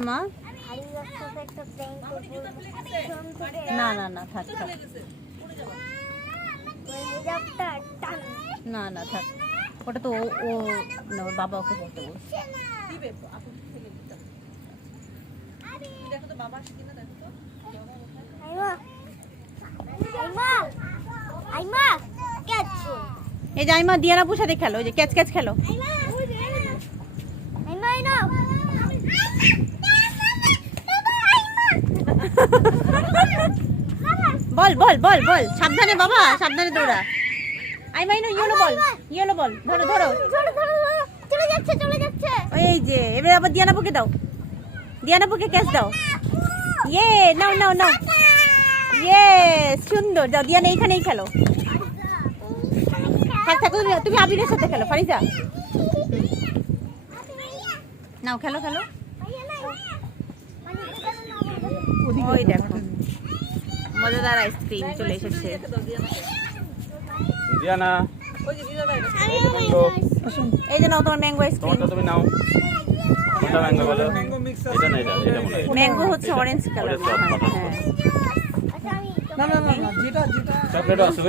হ্যাঁ মা। না না না থাক থাক, না না থাক, ওটা তো ও না, ওর বাবা ওকে বলতে বলছে। এই যে আইমা দিয়ানা পুর সাথে খেলো, ওই যে ক্যাচ ক্যাচ খেলো। বল বল বল বল, সাবধানে বাবা, সাবধানে দৌড়া। আইমা ইনো ইয়েলো বল, ইয়েলো বল, ধরো ধরো। চলে যাচ্ছে চলে যাচ্ছে। এই যে এবারে আবার দিয়ানাপুকে দাও, দিয়ানাপুকে ক্যাচ দাও। ইয়ে নাও নাও নাও, ইয়ে সুন্দর। যাও দিয়ানা এইখানেই খেলো। থাক থাক, তুমি আবিরের সাথে খেলো ফারিজা। নাও খেলো খেলো। ওই দেখো মজাদার আইসক্রিম চলে এসেছে। দিয়ানা, এই যে নাও তোমার ম্যাঙ্গো আইসক্রিম। তুমি নাও। কোনটা ম্যাঙ্গো বলো? এটা না, এটা মনে হয়। ম্যাঙ্গো হচ্ছে অরেঞ্জ কালার। হ্যাঁ আচ্ছা আমি না না না না, যেটা যেটা চকলেট আছে।